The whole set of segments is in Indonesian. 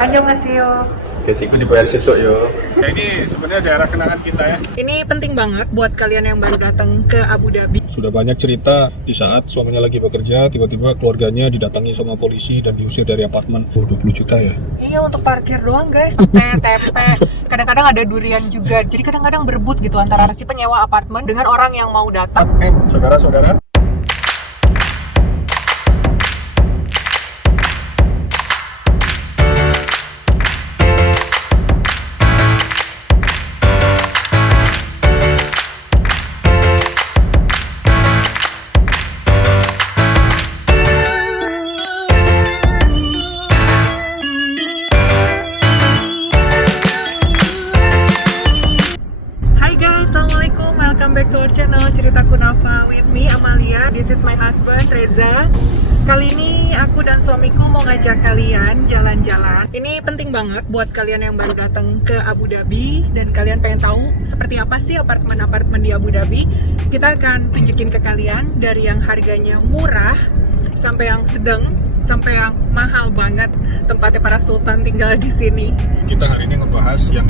Annyeonghaseyo. Gajiku dibayar sesuk yo. Ya ini sebenarnya daerah kenangan kita ya. Ini penting banget buat kalian yang baru datang ke Abu Dhabi. Sudah banyak cerita di saat suaminya lagi bekerja, tiba-tiba keluarganya didatangi sama polisi dan diusir dari apartemen. 20 juta ya? Iya, untuk parkir doang guys. Tempe. Kadang-kadang ada durian juga. Jadi kadang-kadang berebut gitu antara si penyewa apartemen dengan orang yang mau datang. Saudara-saudara. Assalamualaikum, welcome back to our channel Cerita Kunafa with me, Amalia. This is my husband, Reza. Kali ini aku dan suamiku mau ngajak kalian jalan-jalan. Ini penting banget buat kalian yang baru datang ke Abu Dhabi dan kalian pengen tahu seperti apa sih apartemen-apartemen di Abu Dhabi. Kita akan tunjukin ke kalian dari yang harganya murah sampai yang sedang, sampai yang mahal banget tempatnya para sultan tinggal di sini. Kita hari ini ngebahas yang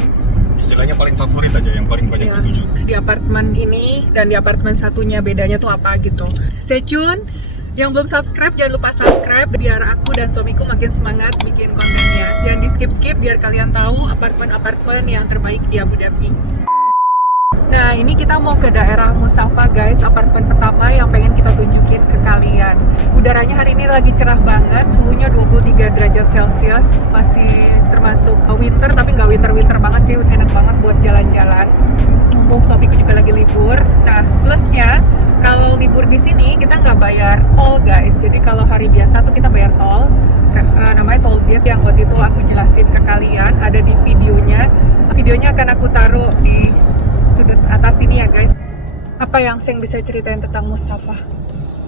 istilahnya paling favorit aja, yang paling banyak dituju. Di apartemen ini dan di apartemen satunya bedanya tuh apa gitu. Stay tune. Yang belum subscribe jangan lupa subscribe biar aku dan suamiku makin semangat bikin kontennya. Jangan di skip-skip biar kalian tahu apartemen-apartemen yang terbaik di Abu Dhabi. Nah, ini kita mau ke daerah Musafa guys, apartemen pertama yang pengen kita tunjukin ke kalian. Udaranya hari ini lagi cerah banget, suhunya 23 derajat Celcius, masih termasuk winter tapi nggak winter-winter banget sih, enak banget buat jalan-jalan. Mumpung suamiku juga lagi libur. Nah, plusnya kalau libur di sini kita nggak bayar tol guys. Jadi kalau hari biasa tuh kita bayar tol, namanya toll gate yang waktu itu aku jelasin ke kalian, ada di videonya. Videonya akan aku taruh di sudut atas ini ya guys. Apa yang saya bisa ceritain tentang Musafa?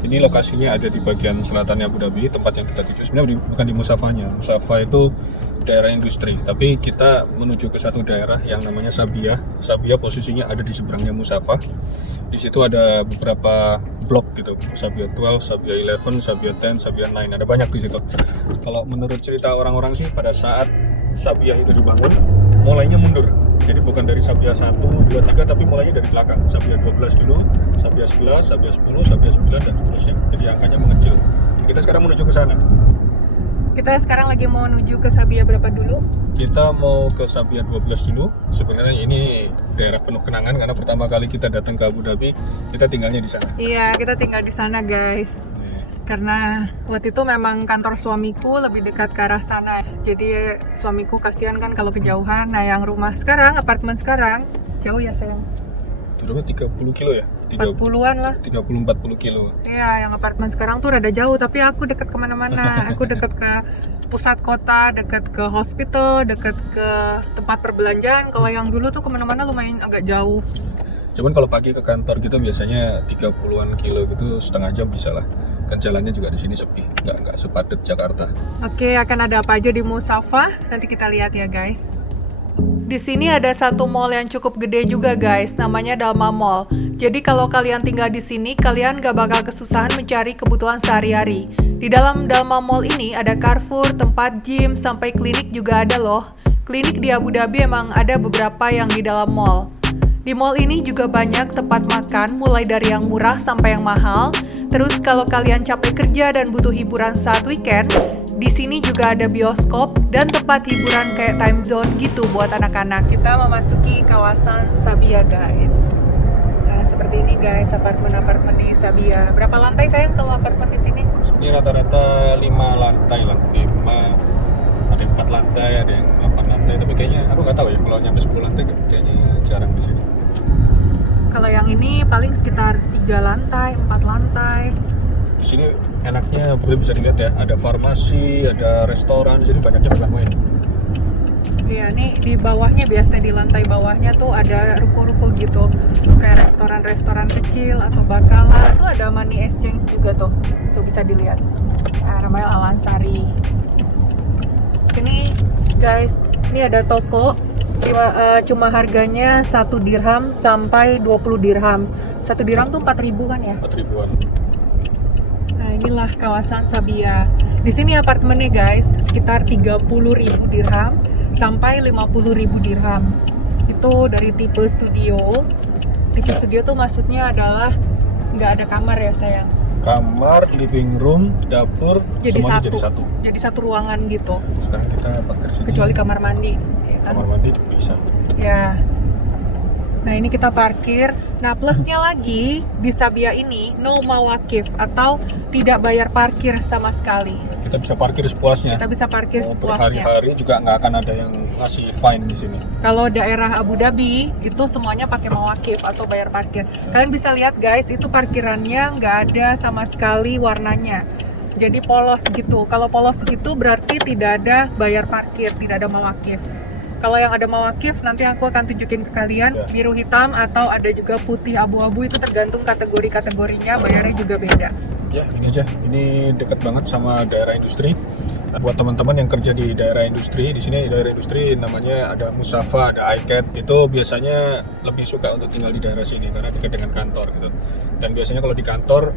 Ini lokasinya ada di bagian selatan Abu Dhabi, tempat yang kita tuju. Sebenarnya bukan di Musafanya. Musafa itu daerah industri, tapi kita menuju ke satu daerah yang namanya Sabiha. Sabiha posisinya ada di seberangnya Musafa. Di situ ada beberapa blok gitu, Sabiha 12, Sabiha 11, Sabiha 10, Sabiha 9. Ada banyak di situ. Kalau menurut cerita orang-orang sih, pada saat Sabiha itu dibangun, mulainya mundur. Jadi bukan dari Sabiha 1, 2, 3, tapi mulainya dari belakang. Sabiha 12 dulu, Sabiha 11, Sabiha 10, Sabiha 9, dan seterusnya. Jadi angkanya mengecil. Kita sekarang menuju ke sana. Kita sekarang lagi mau menuju ke Sabiha berapa dulu? Kita mau ke Sabiha 12 dulu. Sebenarnya ini daerah penuh kenangan karena pertama kali kita datang ke Abu Dhabi, kita tinggalnya di sana. Iya, kita tinggal di sana guys. Karena waktu itu memang kantor suamiku lebih dekat ke arah sana. Jadi suamiku kasihan kan kalau kejauhan. Nah, yang rumah sekarang, apartemen sekarang jauh ya sayang. Berapa? 30 kilo ya? 40-an lah. 30-40 kilo. Iya, yang apartemen sekarang tuh rada jauh, tapi aku dekat kemana-mana. Aku dekat ke pusat kota, dekat ke hospital, dekat ke tempat perbelanjaan. Kalau yang dulu tuh kemana-mana lumayan agak jauh. Cuman kalau pagi ke kantor gitu biasanya 30-an kilo gitu, setengah jam bisa lah. Kan jalannya juga di sini sepi, nggak sepadat Jakarta. Oke, akan ada apa aja di Musafa? Nanti kita lihat ya guys. Di sini ada satu mall yang cukup gede juga guys, namanya Dalma Mall. Jadi kalau kalian tinggal di sini, kalian gak bakal kesusahan mencari kebutuhan sehari-hari. Di dalam Dalma Mall ini ada Carrefour, tempat gym, sampai klinik juga ada loh. Klinik di Abu Dhabi emang ada beberapa yang di dalam mall. Di mall ini juga banyak tempat makan, mulai dari yang murah sampai yang mahal. Terus kalau kalian capek kerja dan butuh hiburan saat weekend, di sini juga ada bioskop dan tempat hiburan kayak time zone gitu buat anak-anak. Kita memasuki kawasan Sabiha guys. Nah, seperti ini guys, apartemen-apartemen di Sabiha. Berapa lantai sayang kalau apartemen di sini? Ini rata-rata 5 lantai lah, 5. Ada 4 lantai, ada yang 8 lantai, tapi kayaknya aku nggak tahu ya kalau nyampe 10 lantai kayaknya jarang di sini. Kalau yang ini paling sekitar 3 lantai, 4 lantai. Di sini enaknya bisa dilihat ya, ada farmasi, ada restoran, di sini banyaknya bukan main. Iya, nih di bawahnya biasa di lantai bawahnya tuh ada ruko-ruko gitu, kayak restoran-restoran kecil atau bakalan. Tuh ada money exchange juga tuh bisa dilihat. Nah, namanya Al Ansari. Sini guys, ini ada toko. Cuma harganya 1 dirham sampai 20 dirham. 1 dirham tuh 4.000 kan ya? 4.000-an. Nah, inilah kawasan Sabiha. Di sini apartemennya guys sekitar 30.000 dirham sampai 50.000 dirham. Itu dari tipe studio. Tipe studio tuh maksudnya adalah nggak ada kamar ya sayang. Kamar, living room, dapur, semuanya jadi satu. Jadi satu ruangan gitu. Sekarang kita parkir sini. Kecuali kamar mandi. Ya kan? Kamar mandi bisa. Ya. Nah ini kita parkir. Nah plusnya lagi di Sabia ini no mawakif atau tidak bayar parkir sama sekali. Kita bisa parkir sepuasnya. Kita bisa parkir Mau sepuasnya. berhari-hari juga nggak akan ada yang ngasih fine di sini. Kalau daerah Abu Dhabi itu semuanya pakai mawakif atau bayar parkir. Kalian bisa lihat guys, itu parkirannya nggak ada sama sekali warnanya. Jadi polos gitu. Kalau polos gitu berarti tidak ada bayar parkir, tidak ada mawakif. Kalau yang ada mawakif nanti aku akan tunjukin ke kalian, Ya. biru hitam atau ada juga putih abu-abu, itu tergantung kategori-kategorinya, bayarnya juga beda. Ya, ini aja. Ini dekat banget sama daerah industri. Buat teman-teman yang kerja di daerah industri, di sini daerah industri namanya ada Musafa, ada iCat. Itu biasanya lebih suka untuk tinggal di daerah sini karena dekat dengan kantor gitu. Dan biasanya kalau di kantor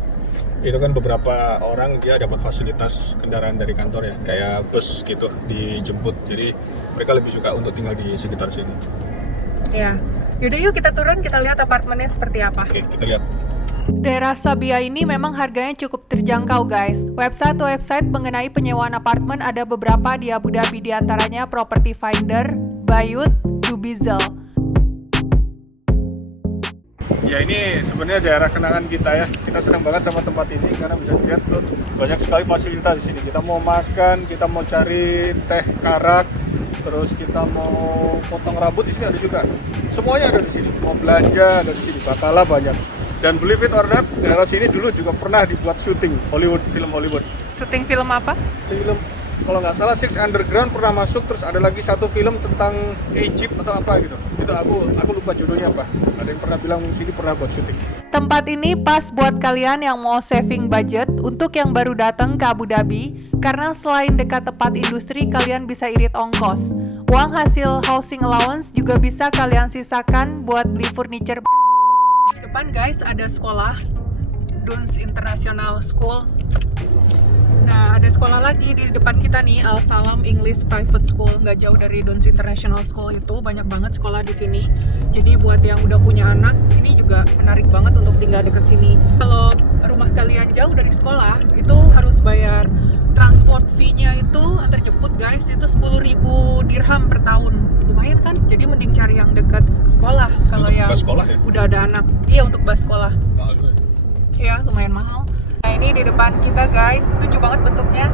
itu kan beberapa orang dia dapat fasilitas kendaraan dari kantor ya, kayak bus gitu dijemput. Jadi mereka lebih suka untuk tinggal di sekitar sini. Ya, yaudah yuk kita turun, kita lihat apartemennya seperti apa. Oke, kita lihat. Daerah Sabia ini memang harganya cukup terjangkau guys. Website mengenai penyewaan apartemen ada beberapa di Abu Dhabi, diantaranya Property Finder, Bayut, Dubizel. Ya ini sebenarnya daerah kenangan kita ya. Kita senang banget sama tempat ini karena bisa dilihat tuh banyak sekali fasilitas di sini. Kita mau makan, kita mau cari teh karak, terus kita mau potong rambut di sini ada juga. Semuanya ada di sini. Mau belanja ada di sini. Bakala banyak. Dan believe it or not, daerah sini dulu juga pernah dibuat syuting Hollywood, film Hollywood. Syuting film apa? Film kalau nggak salah Six Underground pernah masuk, terus ada lagi satu film tentang Egypt atau apa gitu. Itu aku lupa judulnya apa. Ada yang pernah bilang sini pernah buat syuting. Tempat ini pas buat kalian yang mau saving budget untuk yang baru datang ke Abu Dhabi, karena selain dekat tempat industri, kalian bisa irit ongkos. Uang hasil housing allowance juga bisa kalian sisakan buat beli furniture. Depan guys ada sekolah, Duns International School. Nah, ada sekolah lagi di depan kita nih, Al Salam English Private School. Nggak jauh dari Duns International School itu, banyak banget sekolah di sini. Jadi buat yang udah punya anak, ini juga menarik banget untuk tinggal dekat sini. Kalau rumah kalian jauh dari sekolah, itu harus bayar transport fee-nya itu antar jemput guys, itu 10.000 dirham per tahun. Lumayan kan? Jadi mending cari yang dekat sekolah. Kalau Untuk yang bus sekolah ya? udah ada anak. Iya, untuk bus sekolah. Mahal juga. Ya, lumayan mahal. Nah, ini di depan kita guys, lucu banget bentuknya,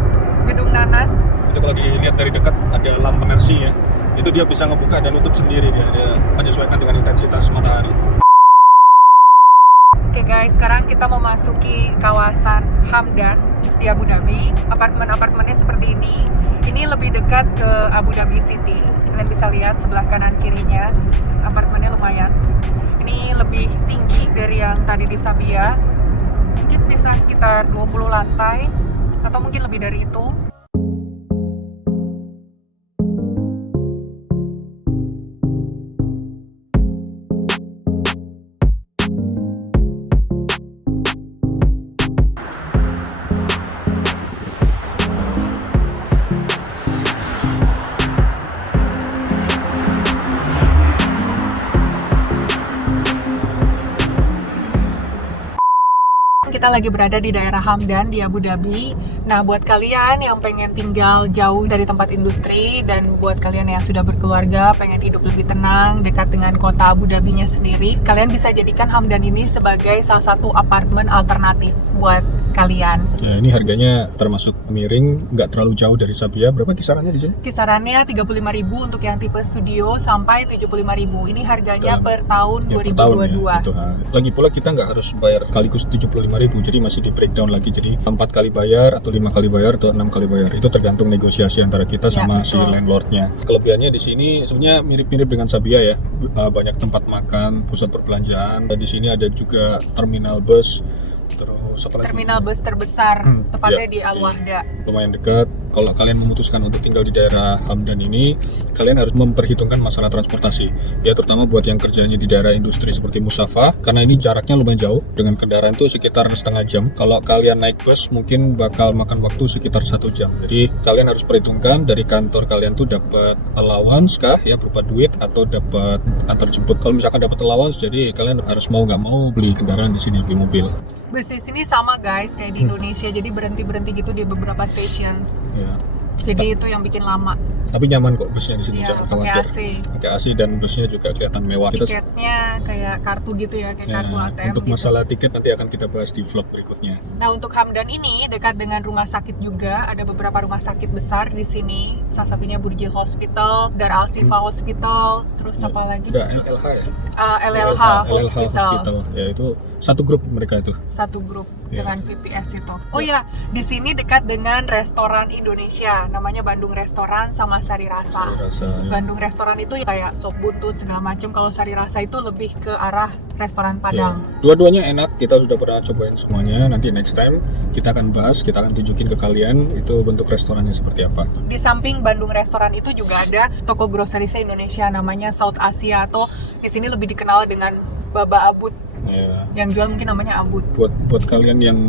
gedung nanas. Itu kalau dilihat dari dekat ada lampu energi ya. Itu dia bisa ngebuka dan nutup sendiri dia menyesuaikan dengan intensitas matahari. Oke guys, sekarang kita memasuki kawasan Hamdan di Abu Dhabi. Apartemen-apartemennya seperti ini. Ini lebih dekat ke Abu Dhabi City. Kalian bisa lihat sebelah kanan kirinya, apartemennya lumayan. Ini lebih tinggi dari yang tadi di Sabia. Mungkin bisa sekitar 20 lantai atau mungkin lebih dari itu. Kita lagi berada di daerah Hamdan di Abu Dhabi. Nah, buat kalian yang pengen tinggal jauh dari tempat industri dan buat kalian yang sudah berkeluarga, pengen hidup lebih tenang dekat dengan kota Abu Dhabinya sendiri, kalian bisa jadikan Hamdan ini sebagai salah satu apartemen alternatif buat kalian. Ya, ini harganya termasuk miring, nggak terlalu jauh dari Sabia. Berapa kisarannya di sini? Kisarannya 35.000 untuk yang tipe studio sampai 75.000. Ini harganya per tahun Ya, 2022. per tahun ya, itu. Lagi pula kita nggak harus bayar sekaligus 75.000, jadi masih di breakdown lagi. Jadi 4 kali bayar atau 5 kali bayar atau 6 kali bayar. Itu tergantung negosiasi antara kita Ya, sama si betul. landlordnya. Kelebihannya di sini sebenarnya mirip-mirip dengan Sabia ya. Banyak tempat makan, pusat perbelanjaan. Dan di sini ada juga terminal bus. Terus apa lagi? Terminal bus terbesar, tepatnya Ya, di Al Wahda. lumayan dekat. kalau kalian memutuskan untuk tinggal di daerah Hamdan ini, kalian harus memperhitungkan masalah transportasi. Ya terutama buat yang kerjanya di daerah industri seperti Musafa, karena ini jaraknya lumayan jauh, dengan kendaraan tuh sekitar setengah jam. Kalau kalian naik bus mungkin bakal makan waktu sekitar 1 jam. Jadi kalian harus perhitungkan dari kantor kalian tuh dapat allowance kah ya berupa duit atau dapat antar jemput. Kalau misalkan dapat allowance, jadi kalian harus mau nggak mau beli kendaraan di sini, beli mobil. Bus di sini sama guys kayak di Indonesia, jadi berhenti gitu di beberapa stasiun. Ya. Jadi itu yang bikin lama. Tapi nyaman kok busnya di sini, Ya, jangan pakai khawatir. AC. Pakai AC dan busnya juga kelihatan mewah. Tiketnya kayak kartu gitu ya, kayak kartu ATM Untuk gitu. masalah tiket nanti akan kita bahas di vlog berikutnya. Nah untuk Hamdan ini dekat dengan rumah sakit juga, ada beberapa rumah sakit besar di sini. Salah satunya Burjil Hospital, Dar Al Sifa Hospital, terus apa lagi? Udah LLH ya? LLH Hospital. Ya itu satu grup mereka itu. Satu grup Ya. dengan VPS itu. Oh ya, di sini dekat dengan restoran Indonesia, namanya Bandung Restoran sama Sari Rasa. Rasa, ya. Bandung Restoran itu kayak sop buntut segala macam. Kalau Sari Rasa itu lebih ke arah restoran Ya. Padang. Dua-duanya enak, kita sudah pernah cobain semuanya. Nanti next time kita akan bahas, kita akan tunjukin ke kalian itu bentuk restorannya seperti apa. Di samping Bandung Restoran itu juga ada toko grocery Indonesia namanya South Asia, atau di sini lebih dikenal dengan Baba Abut. Ya. Yang jual mungkin namanya Abut. Buat kalian yang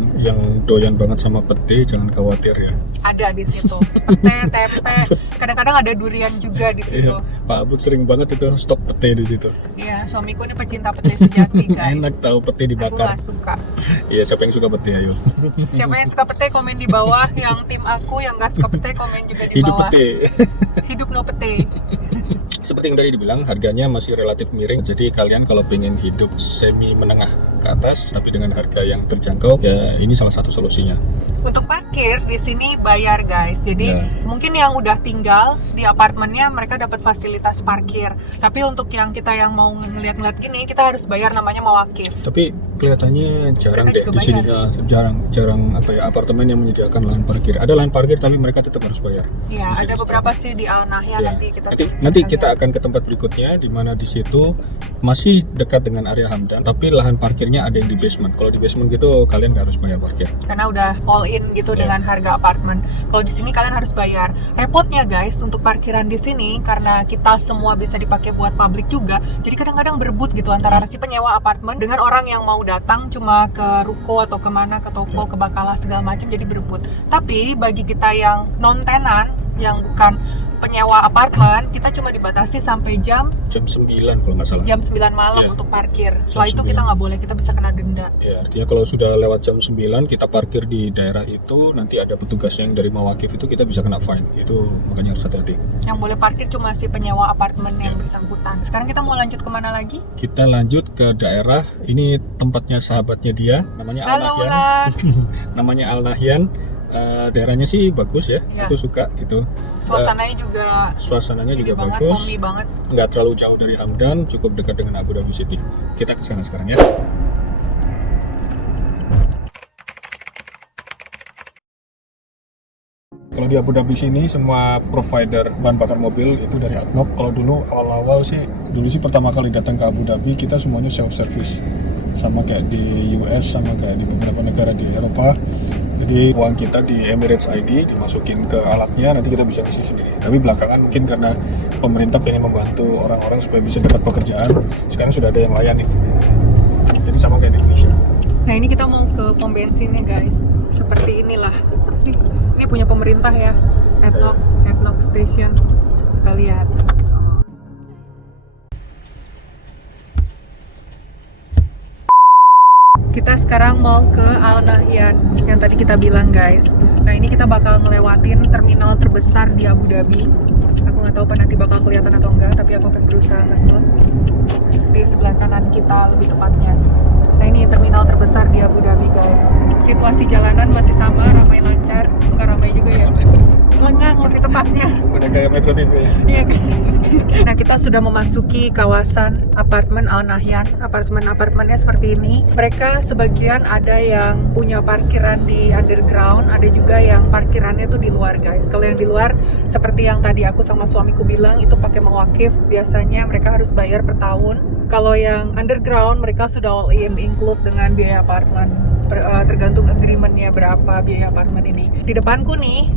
doyan banget sama pete, jangan khawatir ya. Ada di situ. Pete, tempe, kadang-kadang ada durian juga di situ. Iya, Pak Abud sering banget itu stok pete di situ. Iya, suamiku ini pecinta pete sejati guys. Enak tahu pete Aku dibakar. gak suka. Iya, siapa yang suka pete ayo. Siapa yang suka pete komen di bawah. Yang tim aku yang gak suka pete komen juga di Hidup bawah. pete. Hidup no pete. Seperti yang tadi dibilang, harganya masih relatif miring. Jadi kalian kalau pengen hidup semi menengah ke atas tapi dengan harga yang terjangkau, ya ini salah satu solusinya. Untuk parkir di sini bayar guys. Jadi Ya. mungkin yang udah tinggal di apartemennya mereka dapat fasilitas parkir. Tapi untuk yang kita yang mau ngeliat-ngeliat gini, kita harus bayar, namanya mawakif. Tapi kelihatannya jarang Mereka deh juga di sini, jarang apa ya apartemen yang menyediakan lahan parkir. Ada lahan parkir tapi mereka tetap harus bayar. Ya, Di sini ada beberapa sih di Al Nahyan. Ya. Nanti kita akan ke tempat berikutnya di mana di situ masih dekat dengan area Hamdan, tapi lahan parkirnya ada yang di basement. Kalau di basement gitu kalian nggak harus bayar parkir. Karena udah all in gitu Ya. dengan harga apartemen. Kalau di sini kalian harus bayar. Repotnya guys untuk parkiran di sini karena kita semua bisa dipakai buat publik juga. Jadi kadang-kadang berebut gitu antara si penyewa apartemen dengan orang yang mau datang cuma ke ruko atau kemana, ke toko, ke Bakalah segala macam, jadi berebut. Tapi bagi kita yang non tenan, yang bukan penyewa apartemen, kita cuma dibatasi sampai jam 9 kalau nggak salah. 9 malam Ya. untuk parkir. Setelah itu 9. kita nggak boleh, kita bisa kena denda. Ya, artinya kalau sudah lewat jam 9 kita parkir di daerah itu, nanti ada petugas yang dari Mawakif itu kita bisa kena fine. Itu makanya harus hati-hati. Yang boleh parkir cuma si penyewa apartemen yang Ya. bersangkutan. Sekarang kita mau lanjut kemana lagi? Kita lanjut ke daerah ini, tempatnya sahabatnya dia, namanya Al Halo Nahyan. Ulan. Namanya Al Nahyan. Daerahnya sih bagus ya, Ya. aku suka gitu. Suasananya juga Suasananya juga ini banget, bagus, homey banget. nggak terlalu jauh dari Hamdan, cukup dekat dengan Abu Dhabi City. Kita ke sana sekarang ya. Kalau di Abu Dhabi sini semua provider bahan bakar mobil itu dari ADNOC. Kalau dulu awal-awal sih, pertama kali datang ke Abu Dhabi kita semuanya self service, sama kayak di US, sama kayak di beberapa negara di Eropa. Jadi uang kita di Emirates ID dimasukin ke alatnya, nanti kita bisa ngisi sendiri. Tapi belakangan mungkin karena pemerintah pengen membantu orang-orang supaya bisa dapat pekerjaan, sekarang sudah ada yang layani. Jadi sama kayak di Indonesia. Nah ini kita mau ke pom bensinnya guys. Seperti inilah. Ini punya pemerintah ya. ADNOC Station. Kita lihat. Kita sekarang mau ke Al Nahyan yang tadi kita bilang guys. Nah ini kita bakal ngelewatin terminal terbesar di Abu Dhabi. Aku nggak tahu apa nanti bakal kelihatan atau enggak, tapi aku akan berusaha nge-shoot di sebelah kanan kita lebih tepatnya. Nah ini terminal terbesar di Abu Dhabi guys. Situasi jalanan masih sama, ramai lancar, enggak ramai juga ya. Lengang lebih tepatnya. Udah kayak Metro TV ya. Iya kan? Nah kita sudah memasuki kawasan apartemen Al Nahyan. Apartemennya seperti ini. Mereka sebagian ada yang punya parkiran di underground, ada juga yang parkirannya tuh di luar guys. Kalau yang di luar seperti yang tadi aku sama suamiku bilang itu pakai mawakif, biasanya mereka harus bayar per tahun. Kalau yang underground mereka sudah all in, include dengan biaya apartemen. Tergantung agreementnya berapa biaya apartemen ini. Di depanku nih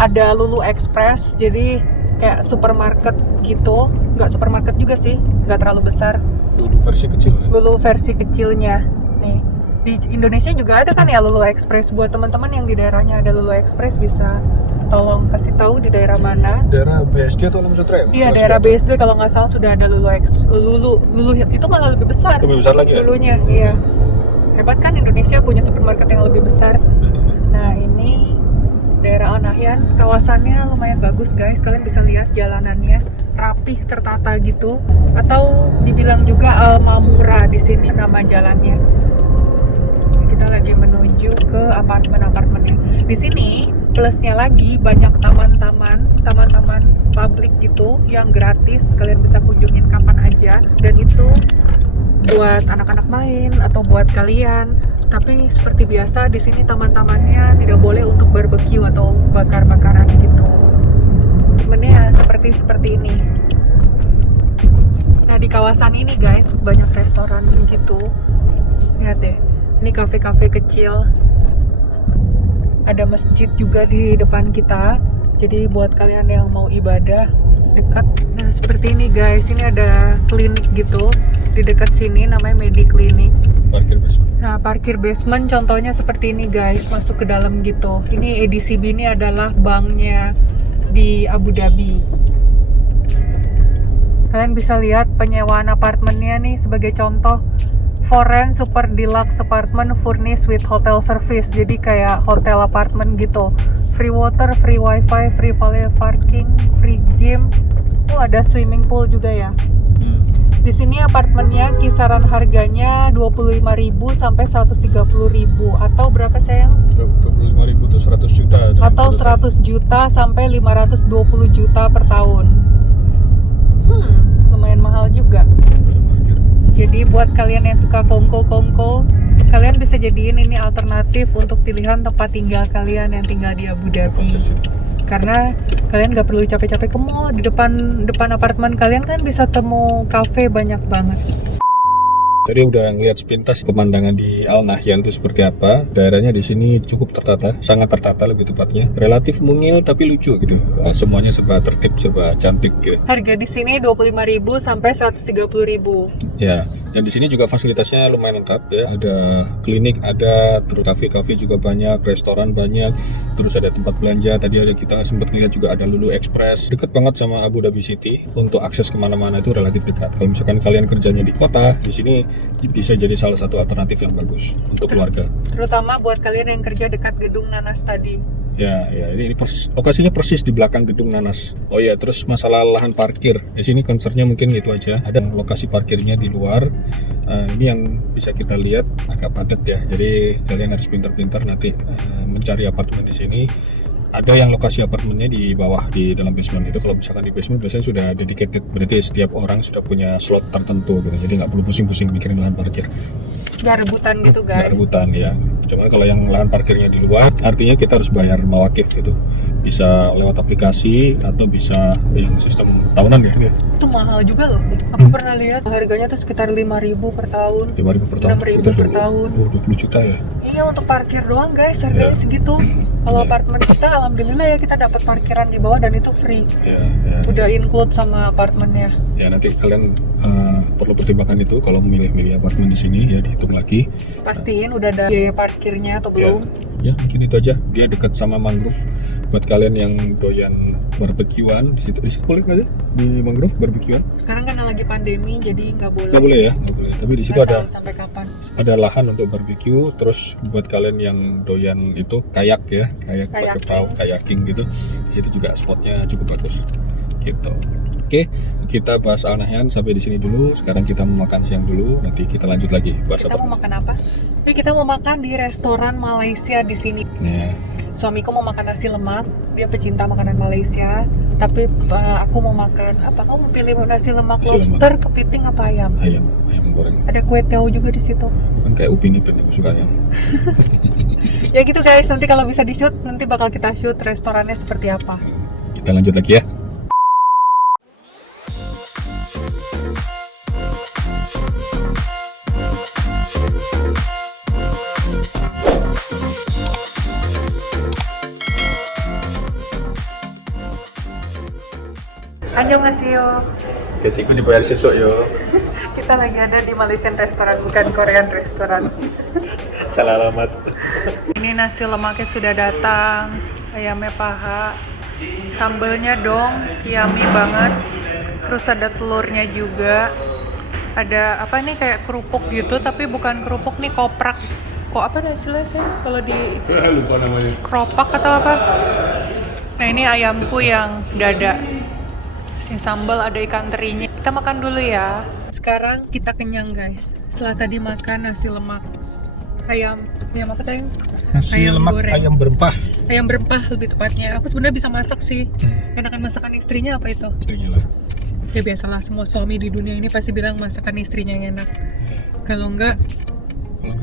ada Lulu Express, jadi kayak supermarket gitu. Nggak supermarket juga sih, nggak terlalu besar. Dulu versi kecil ya? Lulu versi kecilnya. Nih, di Indonesia juga ada kan ya Lulu Express. Buat teman-teman yang di daerahnya ada Lulu Express, bisa tolong kasih tahu di daerah mana. Daerah BSD atau Alam Sutra ya? Iya, daerah BSD kalau nggak salah sudah ada Lulu itu malah lebih besar. Lebih besar lagi ya? Lulunya, iya. Hebat kan Indonesia punya supermarket yang lebih besar. Nah, ini daerah Al Nahyan, kawasannya lumayan bagus guys. Kalian bisa lihat jalanannya rapih, tertata gitu. Atau dibilang juga Al Mamura di sini nama jalannya. Kita lagi menuju ke apartemennya. Di sini plusnya lagi banyak taman-taman publik gitu yang gratis. Kalian bisa kunjungin kapan aja, dan itu buat anak-anak main atau buat kalian. Tapi seperti biasa di sini taman-tamannya tidak boleh untuk barbeque atau bakar-bakaran gitu. Temennya seperti ini. Nah, di kawasan ini guys banyak restoran gitu. Lihat deh, ini kafe-kafe kecil. Ada masjid juga di depan kita. Jadi buat kalian yang mau ibadah dekat. Nah, seperti ini guys, ini ada klinik gitu di dekat sini namanya Mediclinic. Parkir basement. Nah, parkir basement contohnya seperti ini guys, masuk ke dalam gitu. Ini ADCB, ini adalah banknya di Abu Dhabi. Kalian bisa lihat penyewaan apartemennya nih sebagai contoh. For rent super deluxe apartment furnished with hotel service. Jadi kayak hotel apartemen gitu. Free water, free wifi, free valet parking, free gym. Oh, ada swimming pool juga ya. Di sini apartemennya kisaran harganya 25.000 sampai 130.000 atau berapa sayang? 25.000 itu 100 juta. Atau 100 juta sampai 520 juta per tahun. Lumayan mahal juga. Jadi buat kalian yang suka kongko, kalian bisa jadiin ini alternatif untuk pilihan tempat tinggal kalian yang tinggal di Abu Dhabi. Karena kalian gak perlu capek-capek ke mall. Di depan apartemen kalian kan bisa temu kafe banyak banget. Tadi udah ngeliat sepintas pemandangan di Al Nahyan itu seperti apa. Daerahnya di sini cukup tertata, sangat tertata lebih tepatnya. Relatif mungil tapi lucu gitu. Semuanya serba tertib, serba cantik gitu. Harga di sini 25.000 sampai 130.000. Ya, dan di sini juga fasilitasnya lumayan lengkap ya. Ada klinik, ada terus kafe-kafe juga banyak, restoran banyak, terus ada tempat belanja. Tadi ada kita sempat ngeliat juga ada Lulu Express. Deket banget sama Abu Dhabi City. Untuk akses kemana-mana itu relatif dekat. Kalau misalkan kalian kerjanya di kota, di sini bisa jadi salah satu alternatif yang bagus untuk keluarga. Terutama buat kalian yang kerja dekat gedung Nanas tadi. Ya, ini lokasinya persis di belakang gedung Nanas. Oh ya, terus masalah lahan parkir. Di sini concernnya mungkin itu aja. Ada lokasi parkirnya di luar. Ini yang bisa kita lihat agak padat ya. Jadi kalian harus pintar-pintar nanti mencari apartemen di sini. Ada yang lokasi apartemennya di bawah di dalam basement itu. Kalau misalkan di basement biasanya sudah dedicated, berarti setiap orang sudah punya slot tertentu gitu. Jadi nggak perlu pusing-pusing mikirin lahan parkir. Gak rebutan gitu guys. Gak rebutan ya. Cuman kalau yang lahan parkirnya di luar, artinya kita harus bayar mawakif gitu. Bisa lewat aplikasi atau bisa yang sistem tahunan ya. Itu mahal juga loh. Aku pernah lihat harganya tuh sekitar 5.000 per tahun. 5.000 per tahun. 6.000 per tahun. 20 juta ya. Iya, untuk parkir doang guys, harganya segitu. Kalau apartemen kita, alhamdulillah ya kita dapat parkiran di bawah dan itu free. Ya. Udah include sama apartemennya. Ya, nanti kalian perlu pertimbangkan itu kalau memilih apartemen di sini ya, dihitung lagi. Pastiin udah ada biaya parkirnya atau belum. Ya, mungkin itu aja. Dia dekat sama mangrove. Buat kalian yang doyan barbekyuan, di situ boleh nggak sih di mangrove barbekyuan? Sekarang kan lagi pandemi, jadi nggak boleh. Nggak boleh ya, nggak boleh. Tapi di situ Nggak ada tahu sampai kapan. ada lahan untuk barbecue. Terus buat kalian yang doyan itu kayak pakai perahu, kayaking gitu, di situ juga spotnya cukup bagus gitu. Oke, kita bahas Al Nahyan sampai di sini dulu. Sekarang kita mau makan siang dulu, nanti kita lanjut lagi bahas Kita mau makan apa? Kita mau makan di restoran Malaysia di sini. Ya. Suamiku mau makan nasi lemak, dia pecinta makanan Malaysia. Tapi aku mau makan apa? Kamu mau pilih nasi lemak lobster, kepiting apa ayam? Ayam goreng. Ada kue teo juga di situ. Kan kayak Upin Ipin, aku suka ayam. Ya gitu guys, nanti kalau bisa di shoot, nanti bakal kita shoot restorannya seperti apa. Kita lanjut lagi ya. Annyeonghaseyo. Gajiku dibayar sesuk yo. Kita lagi ada di Malaysian restoran, bukan Korean restoran. Salah alamat. Ini nasi lemaknya sudah datang, ayamnya paha, sambelnya dong, yummy banget. Terus ada telurnya juga. Ada apa nih kayak kerupuk gitu, tapi bukan kerupuk nih, koprak. Kok apa hasilnya sih? Kalau di Lupa namanya. keropak atau apa? Nah ini ayamku yang dada. Yang sambal ada ikan terinya. Kita makan dulu ya. Sekarang kita kenyang guys. Setelah tadi makan nasi lemak, ayam apa tadi? Nasi Ayam lemak goreng. ayam berempah. Ayam berempah lebih tepatnya. Aku sebenarnya bisa masak sih. Enakan masakan istrinya apa itu? Istrinya lah. Ya biasalah, semua suami di dunia ini pasti bilang masakan istrinya yang enak. Kalau enggak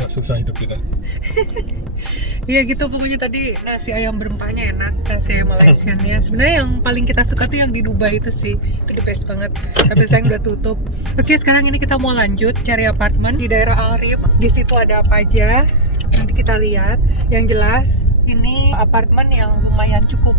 Susah hidup kita. ya gitu, pokoknya tadi nasi ayam berempahnya enak, nasi ayam Malaysianya. Sebenarnya yang paling kita suka tuh yang di Dubai itu sih, itu the best banget. Tapi sayang udah tutup. Oke, sekarang ini kita mau lanjut cari apartemen di daerah Al Reem. Di situ ada apa aja? Nanti kita lihat. Yang jelas ini apartemen yang lumayan cukup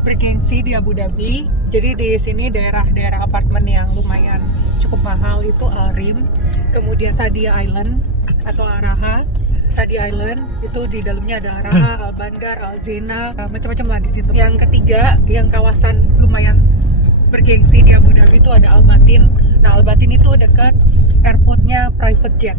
bergengsi di Abu Dhabi. Jadi di sini daerah apartemen yang lumayan cukup mahal itu Al Reem, kemudian Sadia Island atau Araha. Sadia Island itu di dalamnya ada Araha, Al Bandar, Al Zena, macam-macam lah di situ. Yang ketiga, yang kawasan lumayan bergengsi di Abu Dhabi itu ada Al Batin. Nah, Al Batin itu dekat airportnya private jet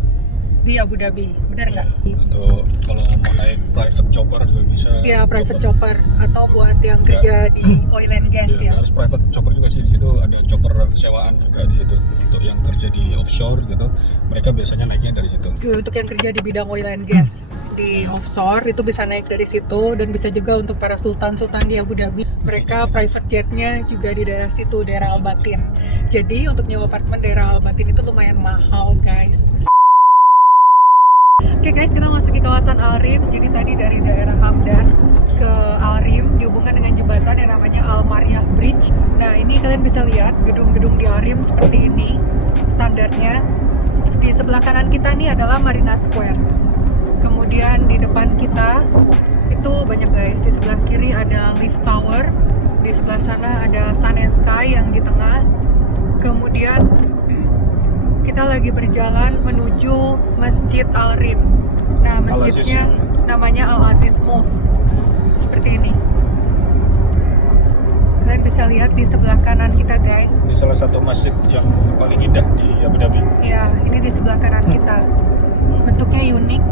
di Abu Dhabi, benar nggak? Atau kalau mau naik private chopper juga bisa. Iya, private chopper atau buat yang kerja di oil and gas ya. Harus private chopper juga sih, di situ ada chopper sewaan juga di situ. Untuk yang kerja di offshore gitu, mereka biasanya naiknya dari situ. Untuk yang kerja di bidang oil and gas di offshore itu bisa naik dari situ, dan bisa juga untuk para sultan-sultan di Abu Dhabi, mereka private jetnya juga di daerah situ, daerah Al Batin. Jadi untuk nyewa apartemen daerah Al Batin itu lumayan mahal guys. Oke guys, kita masuk ke kawasan Al Reem. Jadi tadi dari daerah Hamdan ke Al Reem dihubungkan dengan jembatan yang namanya Al Mariah Bridge. Nah ini kalian bisa lihat gedung-gedung di Al Reem seperti ini standarnya. Di sebelah kanan kita nih adalah Marina Square. Kemudian di depan kita itu banyak guys. Di sebelah kiri ada Leaf Tower. Di sebelah sana ada Sun and Sky yang di tengah. Kemudian kita lagi berjalan menuju Masjid Al Reem. Nah, masjidnya namanya Al Aziz Mosque. Seperti ini. Kalian bisa lihat di sebelah kanan kita, guys. Ini salah satu masjid yang paling indah di Abu Dhabi. Ya, ini di sebelah kanan kita. Bentuknya unik.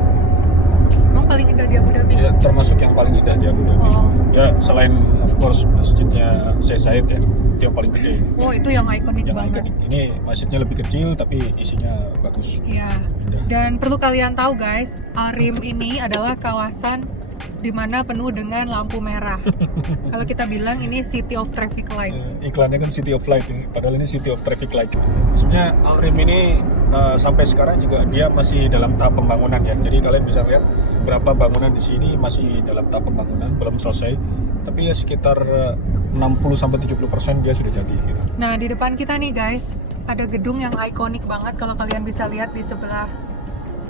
Emang paling indah di Abu Dhabi? Ya, termasuk yang paling indah di Abu Dhabi. Oh. Ya, selain of course masjidnya Sheikh Zayed ya, itu yang paling gede. Oh, itu yang ikonik Yang banget. ikonik. Ini masjidnya lebih kecil tapi isinya bagus. Iya. Indah. Dan perlu kalian tahu guys, Al Reem ini adalah kawasan di mana penuh dengan lampu merah. Kalau kita bilang ini City of Traffic Light. Iklannya kan City of Light, padahal ini City of Traffic Light. Sebenarnya Al Reem ini sampai sekarang juga dia masih dalam tahap pembangunan ya. Jadi kalian bisa lihat berapa bangunan di sini masih dalam tahap pembangunan, belum selesai. Tapi ya sekitar 60-70% dia sudah jadi gitu. Nah, di depan kita nih guys, ada gedung yang ikonik banget kalau kalian bisa lihat di sebelah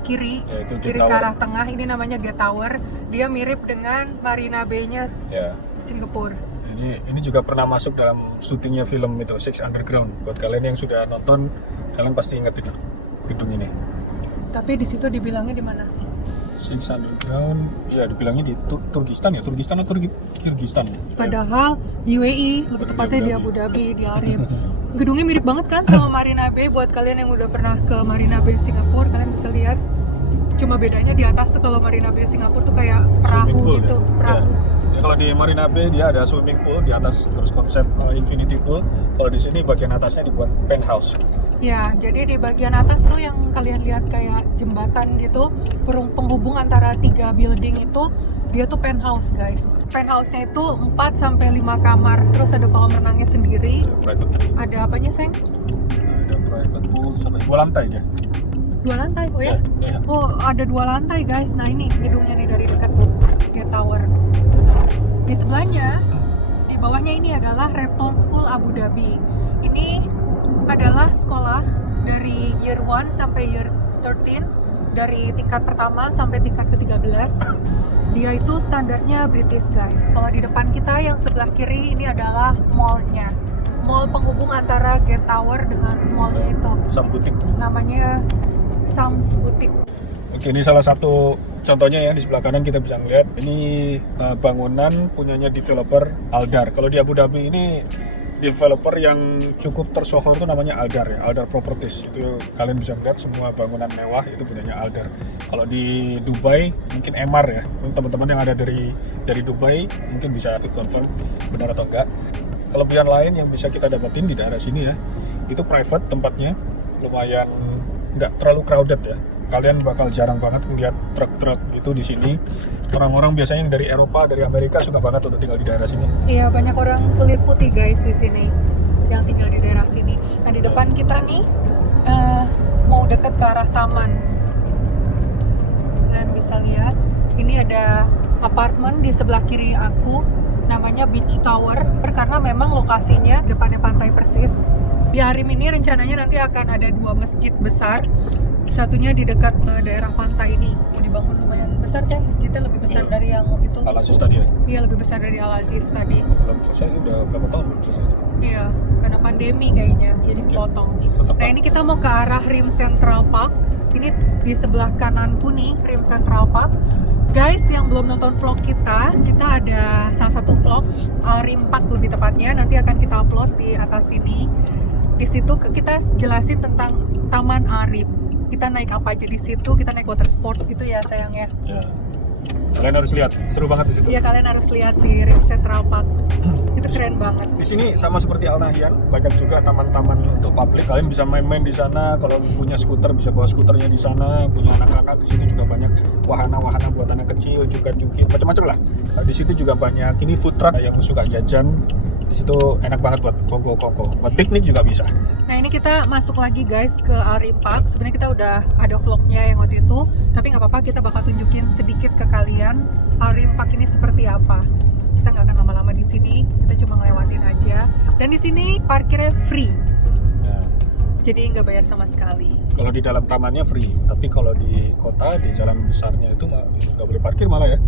kiri, Ya, itu kiri Gate ke Tower. arah tengah, ini namanya Gate Tower. Dia mirip dengan Marina Bay-nya Ya. Singapura. Ini juga pernah masuk dalam syutingnya film itu Six Underground. Buat kalian yang sudah nonton, kalian pasti ingat itu gedung ini. Tapi di situ dibilangnya di mana? Six Underground, ya dibilangnya di Turkistan ya, Turkistan atau Kyrgyzstan. Padahal UAE, lebih tepatnya di Abu Dhabi, di Al Reem. Gedungnya mirip banget kan sama Marina Bay. Buat kalian yang udah pernah ke Marina Bay Singapura, kalian bisa lihat. Cuma bedanya di atas tuh kalau Marina Bay Singapura tuh kayak Swimming perahu pool gitu, ya? perahu. Ya, kalau di Marina Bay dia ada swimming pool di atas, terus konsep infinity pool. Kalau di sini bagian atasnya dibuat penthouse. Ya, jadi di bagian atas tuh yang kalian lihat kayak jembatan gitu, penghubung antara 3 building itu, dia tuh penthouse guys. Penthouse-nya itu 4-5 kamar, terus ada kolam renangnya sendiri. Private pool. Ada apanya, Seng? Ada private pool sampai 2 lantai dia. 2 lantai, oh ya? Ya. Oh, ada 2 lantai guys. Nah ini gedungnya nih dari dekat tuh, Gate Tower. Di sebelahnya, di bawahnya ini adalah Repton School Abu Dhabi. Ini adalah sekolah dari year 1 sampai year 13, dari tingkat pertama sampai tingkat ke-13. Dia itu standarnya British guys. Kalau di depan kita yang sebelah kiri ini adalah mall-nya. mall penghubung antara Gate Tower dengan mallnya itu. Sam Boutique. Namanya Sam's Boutique. Oke, ini salah satu contohnya ya, di sebelah kanan kita bisa ngeliat ini bangunan punyanya developer Aldar. Kalau di Abu Dhabi ini developer yang cukup tersohor itu namanya Aldar ya, Aldar Properties. Itu kalian bisa lihat semua bangunan mewah itu punyanya Aldar. Kalau di Dubai mungkin Emaar ya. Teman-teman yang ada dari Dubai mungkin bisa confirm benar atau enggak. Kelebihan lain yang bisa kita dapetin di daerah sini ya, itu private tempatnya, lumayan nggak terlalu crowded ya. Kalian bakal jarang banget melihat truk-truk gitu di sini. Orang-orang biasanya yang dari Eropa, dari Amerika suka banget untuk tinggal di daerah sini. Iya, banyak orang kulit putih guys di sini yang tinggal di daerah sini. Nah, di depan kita nih mau dekat ke arah taman. Kalian bisa lihat, ini ada apartemen di sebelah kiri aku, namanya Beach Tower, karena memang lokasinya depannya pantai persis. Di Harim ini rencananya nanti akan ada 2 masjid besar. Satunya di dekat daerah pantai ini, mau dibangun lumayan besar kan, masjidnya lebih besar dari yang itu. Al Aziz tadi ya? Iya, lebih besar dari Al Aziz tadi. Belum selesai, ini udah berapa tahun belum selesai? Iya, karena pandemi kayaknya, jadi potong. Nah, ini kita mau ke arah Rim Central Park. Ini di sebelah kananku nih, Rim Central Park. Guys, yang belum nonton vlog kita ada salah satu vlog Rim Park lebih tepatnya, nanti akan kita upload di atas sini. Di situ kita jelasin tentang Taman Arim. Kita naik apa aja di situ, kita naik water sport gitu ya sayangnya. Ya. Kalian harus lihat, seru banget di situ. Iya, kalian harus lihat di Rim Central Park. Itu keren banget. Di sini sama seperti Al Nahyan, banyak juga taman-taman untuk publik. Kalian bisa main-main di sana. Kalau punya skuter bisa bawa skuternya di sana. Punya anak-anak di sini juga banyak wahana-wahana buat anak kecil, juga jungkit, macam-macam lah. Di situ juga banyak ini food truck yang suka jajan. Di situ enak banget buat kongko-kongko. Buat piknik juga bisa. Nah, ini kita masuk lagi guys ke Arim Park. Sebenarnya kita udah ada vlognya yang waktu itu, tapi nggak apa-apa, kita bakal tunjukin sedikit ke kalian Arim Park ini seperti apa. Kita nggak akan lama-lama di sini, kita cuma ngelewatin aja. Dan di sini parkirnya free, Ya. jadi nggak bayar sama sekali. Kalau di dalam tamannya free, tapi kalau di kota, di jalan besarnya itu nggak boleh parkir malah ya.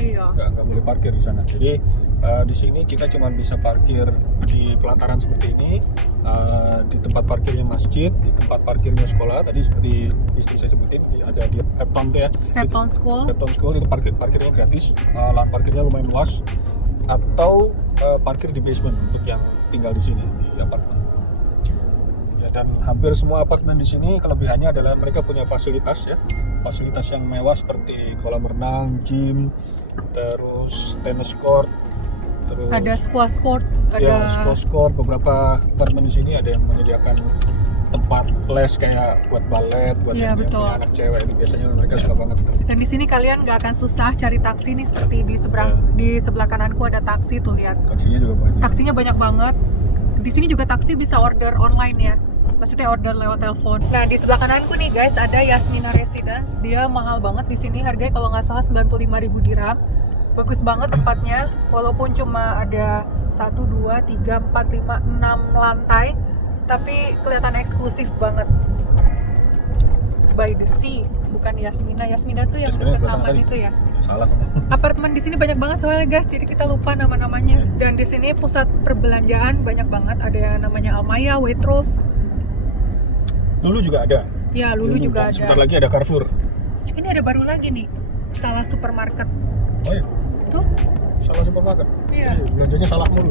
Iya. Nggak boleh parkir di sana. Jadi di sini kita cuma bisa parkir di pelataran seperti ini, di tempat parkirnya masjid, di tempat parkirnya sekolah. Tadi seperti istri saya sebutin, ada di Hepton tuh ya. Hepton School. Hepton School itu parkirnya gratis, lahan parkirnya lumayan luas. Atau parkir di basement untuk yang tinggal di sini di apartemen. Ya, dan hampir semua apartemen di sini kelebihannya adalah mereka punya fasilitas ya. Fasilitas yang mewah seperti kolam renang, gym, terus tennis court, terus Ada squash court, ya, ada squash court. Beberapa apartemen di sini ada yang menyediakan tempat les kayak buat balet, buat Iya, yang betul. punya anak cewek itu biasanya mereka suka banget. Dan di sini kalian nggak akan susah cari taksi nih, seperti di sebelah kananku ada taksi tuh, lihat. Taksinya juga banyak. Taksinya banyak banget. Di sini juga taksi bisa order online ya. Maksudnya order lewat telepon. Nah, di sebelah kananku nih guys ada Yasmina Residence. Dia mahal banget di sini, harganya kalau nggak salah 95.000 dirham. Bagus banget tempatnya, walaupun cuma ada 1, 2, 3, 4, 5, 6 lantai, tapi kelihatan eksklusif banget. By the Sea, bukan Yasmina. Yasmina tuh yang Yasmina dekat sebelah sana taman tadi. itu ya. Salah. Apartemen di sini banyak banget soalnya guys, jadi kita lupa nama-namanya. Dan di sini pusat perbelanjaan banyak banget, ada yang namanya Almaya, Waitrose. Lulu juga ada. Ya, Lulu juga ada. Sebentar lagi ada Carrefour. Ini ada baru lagi nih, Salah Supermarket. Oh iya, Tuh. salah supermarket. Iya. Belanjanya salah mulu.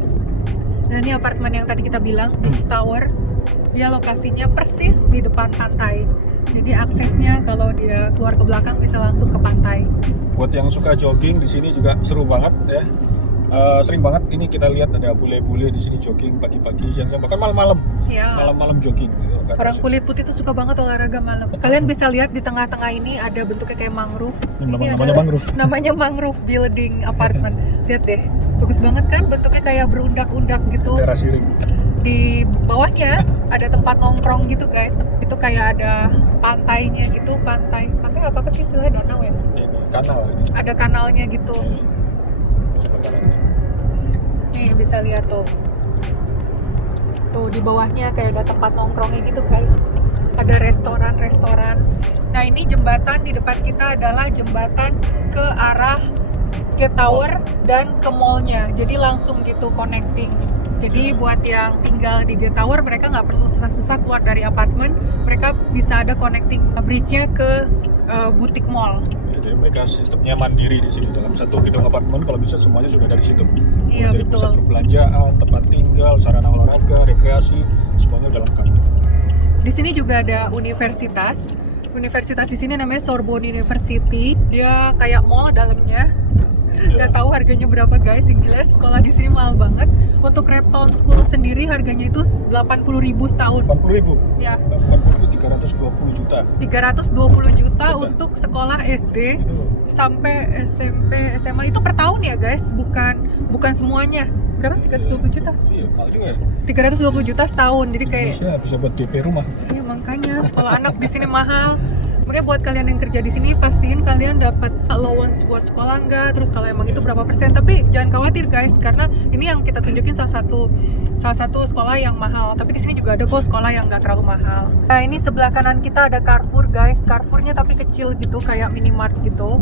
Nah, ini apartemen yang tadi kita bilang, Beach Tower. Dia lokasinya persis di depan pantai. Jadi aksesnya kalau dia keluar ke belakang bisa langsung ke pantai. Buat yang suka jogging di sini juga seru banget ya. Sering banget ini kita lihat ada bule-bule di sini jogging pagi-pagi, siang-siang, bahkan malam-malam. Ya. Malam-malam jogging. Gitu. Orang kulit putih tuh suka banget olahraga malam. Kalian bisa lihat di tengah-tengah ini ada bentuknya kayak mangrove. Namanya adalah- mangrove. Namanya mangrove building apartment. Lihat deh, bagus banget kan? Bentuknya kayak berundak-undak gitu. Teras siring. Di bawahnya ada tempat nongkrong gitu guys. Itu kayak ada pantainya gitu. Pantai apa sih istilahnya? Danau ya. Ini kanal ini. Ada kanalnya gitu. Ini. Sebelah kanan ini. Nih bisa lihat tuh. Tuh di bawahnya kayak ada tempat nongkrongnya gitu guys. Ada restoran-restoran. Nah, ini jembatan di depan kita adalah jembatan ke arah Gate Tower dan ke mallnya. Jadi langsung gitu connecting. Jadi buat yang tinggal di Gate Tower, mereka nggak perlu susah-susah keluar dari apartemen. Mereka bisa ada connecting bridge-nya ke butik mall. Ya, jadi mereka sistemnya mandiri di sini, dalam satu gedung apartemen kalau bisa semuanya sudah dari situ. Iya, Dari betul. pusat perbelanjaan, tempat tinggal, sarana olahraga, rekreasi, semuanya udah lengkap. Di sini juga ada universitas. Universitas di sini namanya Sorbonne University. Dia kayak mall dalamnya. Nggak tahu harganya berapa guys. Yang jelas sekolah di sini mahal banget. Untuk Repton School sendiri harganya itu 80.000 setahun. 80.000. Ya, 320 juta. 320 juta untuk sekolah SD Itu sampai SMP, SMA itu per tahun ya guys, bukan semuanya. Berapa? 320 juta? iya, mahal juga ya. 320 juta setahun. Jadi kayak Indonesia bisa buat DP rumah. iya, makanya sekolah anak di sini mahal. Makanya buat kalian yang kerja di sini pastiin kalian dapat allowance buat sekolah enggak, terus kalau emang itu berapa persen. Tapi jangan khawatir guys, karena ini yang kita tunjukin salah satu sekolah yang mahal. Tapi di sini juga ada kok sekolah yang nggak terlalu mahal. Nah, ini sebelah kanan kita ada Carrefour guys. Carrefournya tapi kecil gitu, kayak minimart gitu.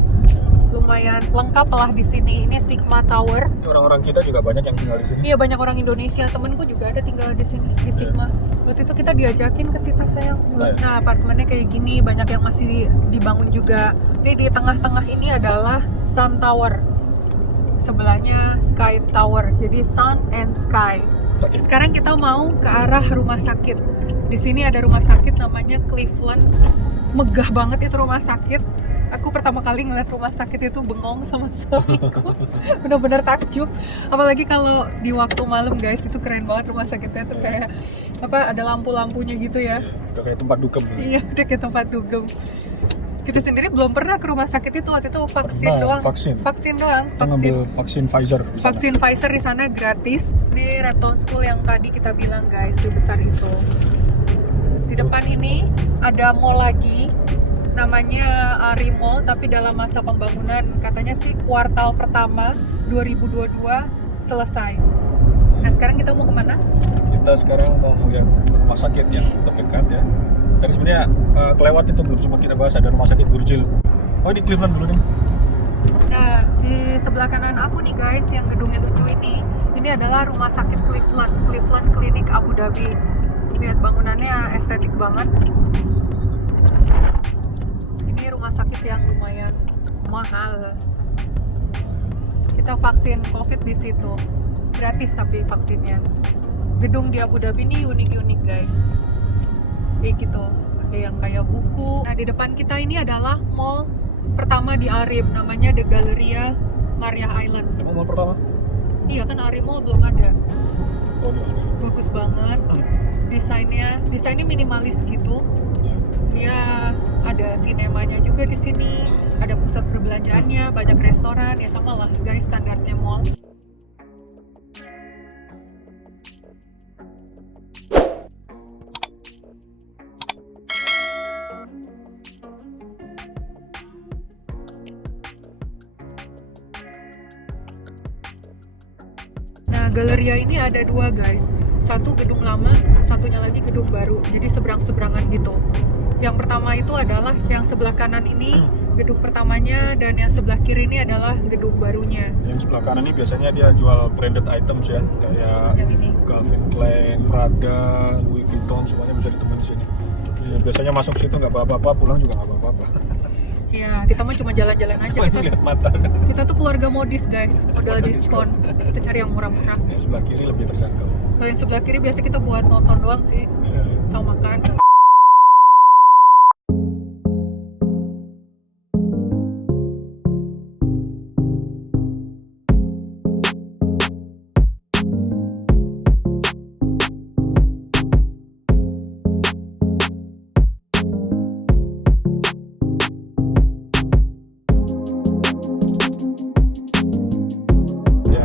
Lumayan lengkap lah di sini. Ini Sigma Tower. Orang-orang kita juga banyak yang tinggal di sini. Iya, banyak orang Indonesia. Temenku juga ada tinggal di sini di Sigma. Waktu itu kita diajakin ke situ sayang. Nah, apartemennya kayak gini, banyak yang masih dibangun juga. Ini di tengah-tengah ini adalah Sun Tower. Sebelahnya Sky Tower. Jadi Sun and Sky. Sekarang kita mau ke arah rumah sakit. Di sini ada rumah sakit namanya Cleveland. Megah banget itu rumah sakit. Aku pertama kali ngeliat rumah sakit itu bengong sama suamiku. Bener-bener takjub. Apalagi kalau di waktu malam guys, itu keren banget rumah sakitnya tuh kayak apa, ada lampu-lampunya gitu ya. Udah kayak tempat dugem. Iya, udah kayak tempat dugem. Kita sendiri belum pernah ke rumah sakit itu, waktu itu vaksin Pernah, doang. vaksin. Doang. Kita ngambil vaksin Pfizer di sana. Vaksin Pfizer di sana gratis. Di Repton School yang tadi kita bilang guys, sebesar itu. Di depan ini ada mall lagi, namanya Ari Mall, tapi dalam masa pembangunan katanya sih kuartal pertama 2022 selesai. Nah, sekarang kita mau kemana? Kita sekarang mau melihat rumah sakit yang terdekat ya. Dan sebenarnya kelewat itu belum sempat kita bahas, ada rumah sakit Burjil. Oh, di Cleveland dulu nih. Nah, di sebelah kanan aku nih guys, yang gedungnya lucu ini adalah rumah sakit Cleveland Clinic Abu Dhabi. Lihat bangunannya estetik banget. Ini rumah sakit yang lumayan mahal. Kita vaksin COVID di situ, gratis tapi vaksinnya. Gedung di Abu Dhabi ini unik-unik guys. Kayak gitu, ada yang kayak buku. Nah, di depan kita ini adalah mall pertama di Arim, namanya The Galleria Maria Island. Emang mall pertama? Iya kan, Arim Mall belum ada. Oh, di mana? Bagus banget. Desainnya minimalis gitu. Dia ada sinemanya juga di sini, ada pusat perbelanjaannya, banyak restoran, ya sama lah guys standarnya mall. Nah, Galleria ini ada dua guys, satu gedung lama, satunya lagi gedung baru, jadi seberang-seberangan gitu. Yang pertama itu adalah yang sebelah kanan ini gedung pertamanya, dan yang sebelah kiri ini adalah gedung barunya. Yang sebelah kanan ini biasanya dia jual branded items ya, kayak Yang ini. Calvin Klein, Prada, Louis Vuitton, semuanya bisa ditemuin di sini. Ya, biasanya masuk situ nggak apa-apa, pulang juga nggak apa-apa. Ya, kita mah cuma jalan-jalan aja. Lihat mata. Kita tuh keluarga modis guys, modal diskon. Kita cari yang murah-murah. Yang sebelah kiri lebih terjangkau. Kalau yang sebelah kiri biasa kita buat nonton doang sih, Ya. sama makan.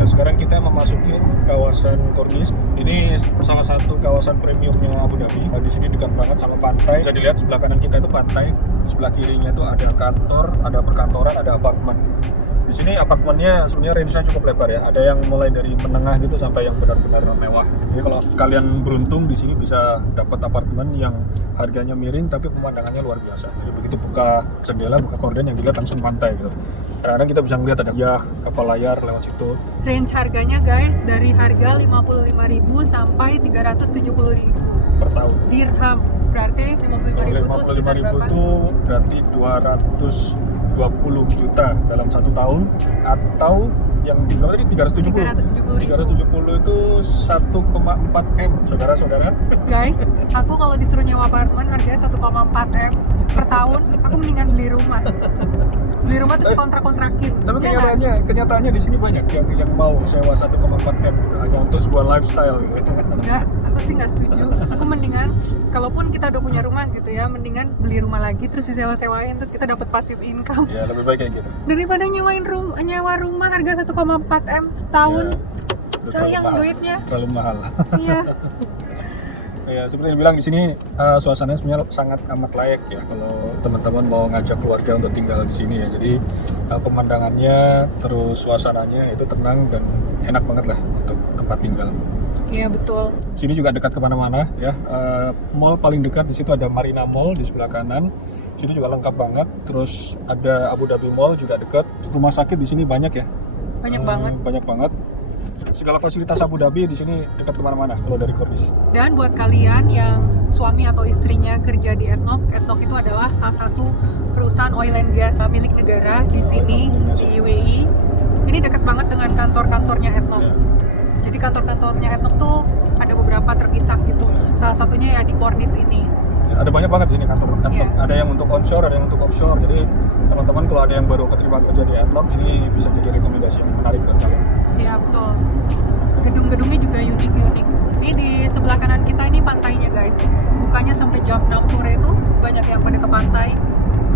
Sekarang kita memasuki kawasan Corniche. Ini salah satu kawasan premiumnya Abu Dhabi. Di sini dekat banget sama pantai. Bisa dilihat sebelah kanan kita itu pantai, sebelah kirinya itu ada kantor, ada perkantoran, ada apartemen. Di sini apartemennya sebenarnya range-nya cukup lebar ya. Ada yang mulai dari menengah gitu sampai yang benar-benar mewah. Jadi kalau kalian beruntung di sini bisa dapat apartemen yang harganya miring tapi pemandangannya luar biasa. Jadi begitu buka jendela, buka gorden yang dilihat langsung pantai gitu. Kadang-kadang kita bisa melihat ada kapal layar lewat situ. Range harganya guys dari harga 55.000 sampai 370.000 Per tahun. dirham. Berarti 55.000 itu sekitar 55.000 berapa? itu berarti 220 juta dalam 1 tahun, atau yang berapa tadi 370 itu 1,4 M, saudara-saudara. Guys, aku kalau disuruh nyewa apartemen harganya 1,4 M per tahun, aku mendingan beli rumah. Beli rumah terus kontrak-kontrakin. Tapi Ya nggak? kenyataannya di sini banyak yang mau sewa 1,4 M hanya untuk sebuah lifestyle gitu. Enggak, aku sih nggak setuju. Aku mendingan, kalaupun kita udah punya rumah gitu ya, mendingan beli rumah lagi terus disewa-sewain terus kita dapat passive income Ya lebih baik kayak gitu. daripada nyewa rumah harga 1,4 M setahun. Ya, Sayang duitnya. Terlalu mahal. Iya. Ya, seperti yang bilang di sini suasananya sebenarnya sangat amat layak ya kalau teman-teman mau ngajak keluarga untuk tinggal di sini ya. Jadi pemandangannya terus suasananya itu tenang dan enak banget lah untuk tempat tinggal. Iya betul. Sini juga dekat kemana-mana ya. Mall paling dekat di situ ada Marina Mall di sebelah kanan. Situ juga lengkap banget. Terus ada Abu Dhabi Mall juga dekat. Rumah sakit di sini banyak ya. Banyak banget. Banyak banget. Segala fasilitas Abu Dhabi di sini dekat kemana-mana kalau dari Kornis. Dan buat kalian yang suami atau istrinya kerja di ADNOC, ADNOC itu adalah salah satu perusahaan oil and gas milik negara di sini di UAE. Ini dekat banget dengan kantor-kantornya ADNOC. Ya. Jadi kantor-kantornya ADNOC tuh ada beberapa terpisah gitu. Salah satunya ya di Kornis ini. Ya, ada banyak banget di sini kantor. Iya. Ada yang untuk onshore, ada yang untuk offshore. Jadi teman-teman kalau ada yang baru keterima kerja di ADNOC, ini bisa jadi rekomendasi yang menarik buat kalian. Iya betul. Gedung-gedungnya juga unik-unik. Ini di sebelah kanan kita ini pantainya guys. Bukanya sampai jam 6 sore itu banyak yang pada ke pantai.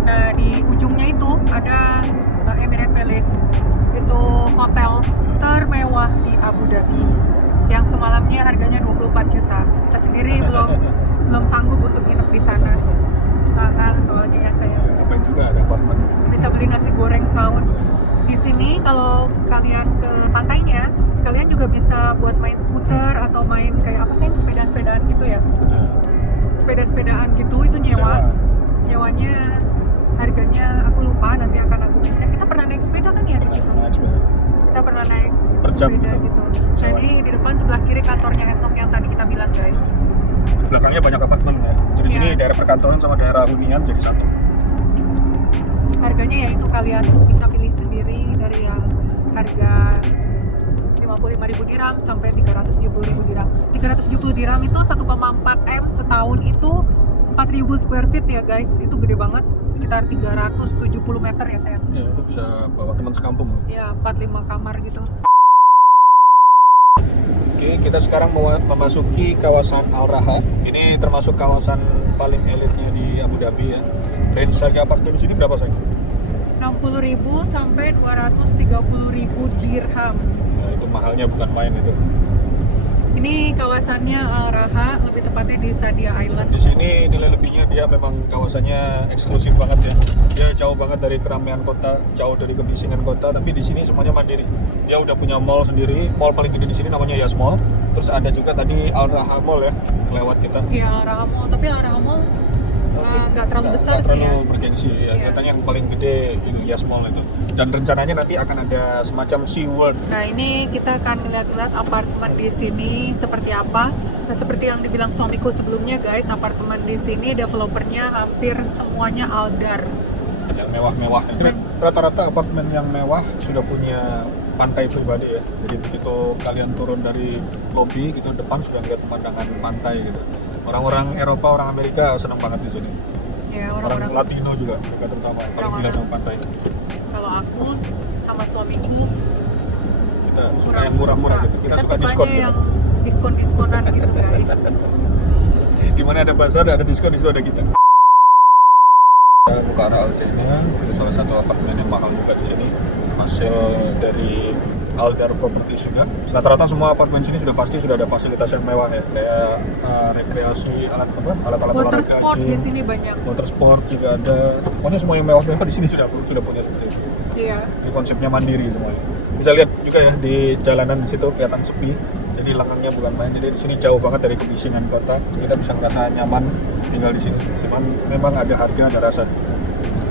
Nah di ujungnya itu ada Emirates Palace. Itu hotel termewah di Abu Dhabi. Yang semalamnya harganya 24 juta. Kita sendiri belum sanggup untuk nginep di sana. Mahal soalnya ya saya. Ngapain juga ada apartemen. Bisa beli nasi goreng setahun. Di sini kalau kalian ke pantainya, kalian juga bisa buat main skuter atau main kayak apa sih, sepeda-sepedaan gitu ya. Sepeda-sepedaan gitu itu nyewa. Nyewanya harganya aku lupa, nanti akan aku mention. Kita pernah naik sepeda kan ya di situ. Kita pernah naik Per jam sepeda gitu. gitu. Jadi di depan sebelah kiri kantornya ADNOC yang tadi kita bilang guys. Belakangnya banyak apartemen ya. Jadi sini Iya. daerah perkantoran sama daerah hunian jadi satu. Harganya ya itu kalian bisa pilih sendiri dari yang harga 55.000 dirham sampai 370.000 dirham. 370 dirham itu 1,4 M setahun itu 4.000 square feet ya guys. Itu gede banget, sekitar 370 meter ya saya. Ya, itu bisa bawa teman sekampung. Ya 4-5 kamar gitu. Oke, kita sekarang mau memasuki kawasan Al Raha. Ini termasuk kawasan paling elitnya di Abu Dhabi ya. Range harga apartemen di sini berapa sayang? 60.000 sampai 230.000 dirham. Ya, itu mahalnya bukan main itu. Ini kawasannya Al Raha, lebih tepatnya di Sadia Island. Di sini nilai lebihnya dia memang kawasannya eksklusif banget ya. Dia jauh banget dari keramaian kota, jauh dari kebisingan kota, tapi di sini semuanya mandiri. Dia udah punya mall sendiri. Mall paling gede di sini namanya Yas Mall. Terus ada juga tadi Al Raha Mall ya, kelewat kita. Iya Al Raha Mall, tapi Al Raha Mall nggak terlalu besar Nggak sih ya. terlalu bergengsi ya. Iya. Katanya yang paling gede di Yas Mall itu. Dan rencananya nanti akan ada semacam Sea World. Nah ini kita akan ngeliat-ngeliat apartemen di sini seperti apa. Nah seperti yang dibilang suamiku sebelumnya guys, apartemen di sini developernya hampir semuanya Aldar. Yang mewah-mewah. Rata-rata apartemen yang mewah sudah punya pantai pribadi ya. Jadi begitu kalian turun dari lobi gitu depan sudah lihat pemandangan pantai gitu. Orang-orang Eropa, orang Amerika senang banget di sini. Ya Orang orang-orang. Latino juga terutama paling gila Orang-orang. sama pantai. Kalau aku sama suamiku Kita suka kurang yang murah-murah gitu. Kita suka diskon sukanya gitu. yang diskon-diskonan gitu guys. Di mana ada bazar ada diskon, di situ ada kita. Kita buka arah Al Zainah, itu salah satu apartemen yang mahal juga di sini. Hasil dari Aldar Properties juga. Rata-rata semua apartemen sini sudah pasti sudah ada fasilitas yang mewah ya, kayak rekreasi alat-alat Water olahraga, sport di gym, sini banyak. water sport juga ada. Pokoknya semua yang mewah-mewah di sini sudah punya seperti itu. Iya. Ini konsepnya mandiri semuanya. Bisa lihat juga ya di jalanan di situ kelihatan sepi. Jadi lengannya bukan main. Jadi di sini jauh banget dari kebisingan kota. Kita bisa ngerasa nyaman tinggal di sini. Cuman memang ada harga, ada rasa.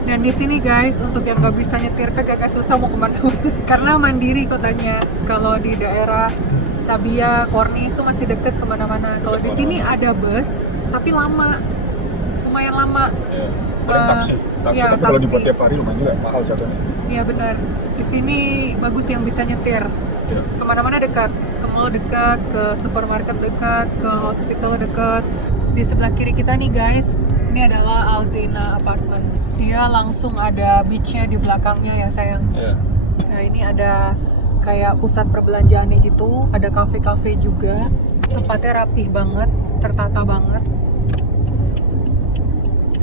Dan di sini guys, untuk yang nggak bisa nyetir kan agak susah mau kemana-mana karena mandiri kotanya. Kalau di daerah Sabia, Kornis itu masih deket kemana-mana. Kalau di sini ada bus, tapi lama, lumayan lama. Ya. Paling taksi ya, tapi kalau taksi. dibuat tiap hari lumayan juga mahal jatuhnya. Iya benar. Di sini bagus yang bisa nyetir. Ya. Kemana-mana dekat, ke mall dekat, ke supermarket dekat, ke hospital dekat. Di sebelah kiri kita nih guys, ini adalah Alzena Apartment. Dia langsung ada beach-nya di belakangnya ya sayang. Ya. Nah ini ada kayak pusat perbelanjaannya gitu, ada kafe-kafe juga. Tempatnya rapih banget, tertata banget.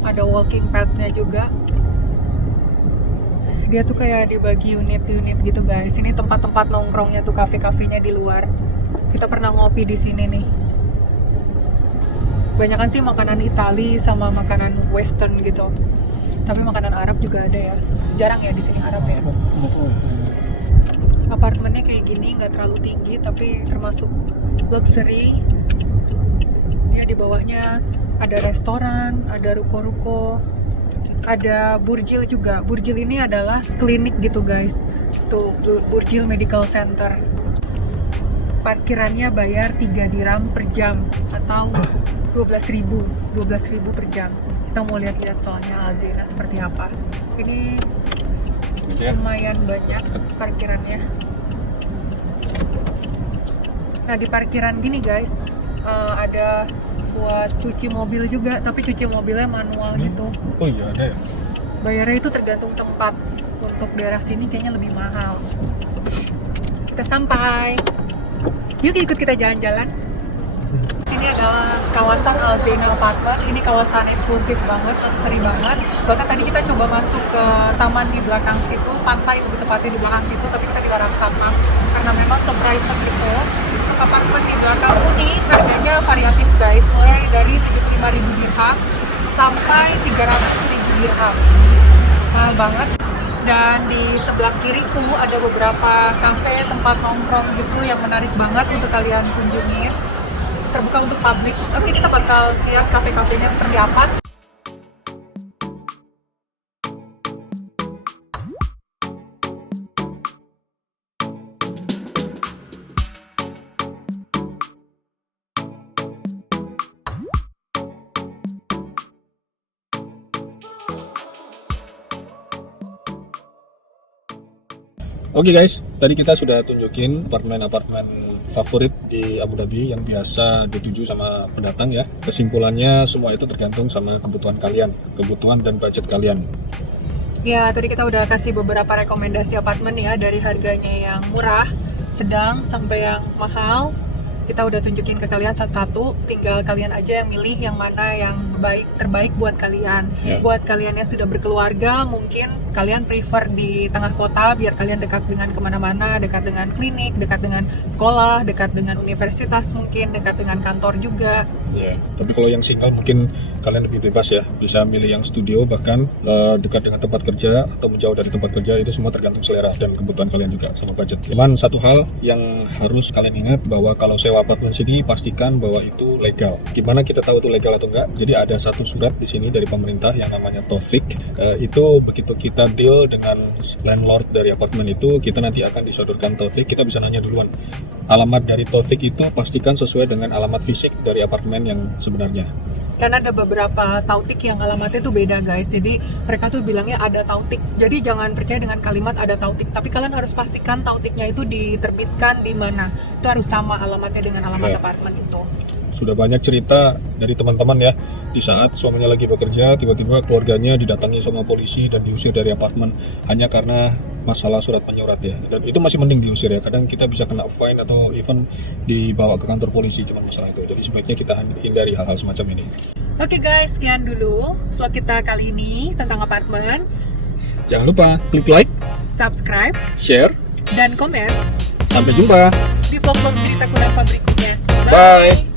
Ada walking path-nya juga. Dia tuh kayak dibagi unit-unit gitu guys. Ini tempat-tempat nongkrongnya tuh, kafe-kafenya di luar. Kita pernah ngopi di sini nih. Banyakan sih makanan Itali sama makanan Western gitu. Tapi makanan Arab juga ada ya. Jarang ya di sini Arab ya. Apartemennya kayak gini, nggak terlalu tinggi tapi termasuk luxury. Dia di bawahnya ada restoran, ada ruko-ruko, ada Burjil juga. Burjil ini adalah klinik gitu guys. Tuh Burjil Medical Center. Parkirannya bayar 3 dirham per jam atau 12.000 per jam. Kita mau lihat-lihat soalnya Alzena seperti apa. Ini lumayan banyak parkirannya. Nah di parkiran gini guys, ada buat cuci mobil juga, tapi cuci mobilnya manual gitu. Oh iya ada ya. Bayarnya itu tergantung tempat. Untuk daerah sini kayaknya lebih mahal. Kita sampai. Yuk ikut kita jalan-jalan. Sini adalah kawasan Alzena Apartment. Ini kawasan eksklusif banget, luxury banget. Bahkan tadi kita coba masuk ke taman di belakang situ, pantai lebih tepatnya di belakang situ, tapi kita dilarang sama karena memang se-private gitu. Untuk apartemen di belakangku nih harganya variatif guys, mulai dari 75.000 dirham sampai 300.000 dirham. Mahal banget. Dan di sebelah kiriku ada beberapa kafe, tempat nongkrong gitu yang menarik banget untuk kalian kunjungin. Terbuka untuk publik. Oke, kita bakal lihat kafe-kafenya seperti apa. Oke guys, tadi kita sudah tunjukin apartemen-apartemen favorit di Abu Dhabi yang biasa dituju sama pendatang ya. Kesimpulannya semua itu tergantung sama kebutuhan kalian, kebutuhan dan budget kalian. Ya, tadi kita udah kasih beberapa rekomendasi apartemen ya, dari harganya yang murah, sedang, sampai yang mahal. Kita udah tunjukin ke kalian satu-satu, tinggal kalian aja yang milih yang mana yang terbaik buat kalian. Ya. Buat kalian yang sudah berkeluarga, mungkin kalian prefer di tengah kota biar kalian dekat dengan kemana-mana, dekat dengan klinik, dekat dengan sekolah, dekat dengan universitas mungkin, dekat dengan kantor juga. Ya, tapi kalau yang single mungkin kalian lebih bebas ya, bisa milih yang studio bahkan dekat dengan tempat kerja atau menjauh dari tempat kerja, itu semua tergantung selera dan kebutuhan kalian juga sama budget. Cuman satu hal yang harus kalian ingat bahwa kalau sewa apartemen sini pastikan bahwa itu legal. Gimana kita tahu itu legal atau enggak? Jadi ada satu surat di sini dari pemerintah yang namanya Taufik. Itu begitu kita deal dengan landlord dari apartemen itu, kita nanti akan disodorkan Taufik. Kita bisa nanya duluan. Alamat dari Taufik itu pastikan sesuai dengan alamat fisik dari apartemen yang sebenarnya. Karena ada beberapa tautik yang alamatnya tuh beda guys, jadi mereka tuh bilangnya ada tautik. Jadi jangan percaya dengan kalimat ada tautik, tapi kalian harus pastikan tautiknya itu diterbitkan di mana. Itu harus sama alamatnya dengan alamat apartemen itu. Sudah banyak cerita dari teman-teman ya, di saat suaminya lagi bekerja, tiba-tiba keluarganya didatangi sama polisi dan diusir dari apartemen hanya karena masalah surat menyurat ya. Dan itu masih mending diusir ya, kadang kita bisa kena fine atau even dibawa ke kantor polisi cuma masalah itu. Jadi sebaiknya kita hindari hal-hal semacam ini. Oke guys, sekian dulu vlog kita kali ini tentang apartemen. Jangan lupa klik like, Subscribe, share, dan komen. sampai jumpa. Di vlog-vlog cerita kunafa berikutnya. Bye.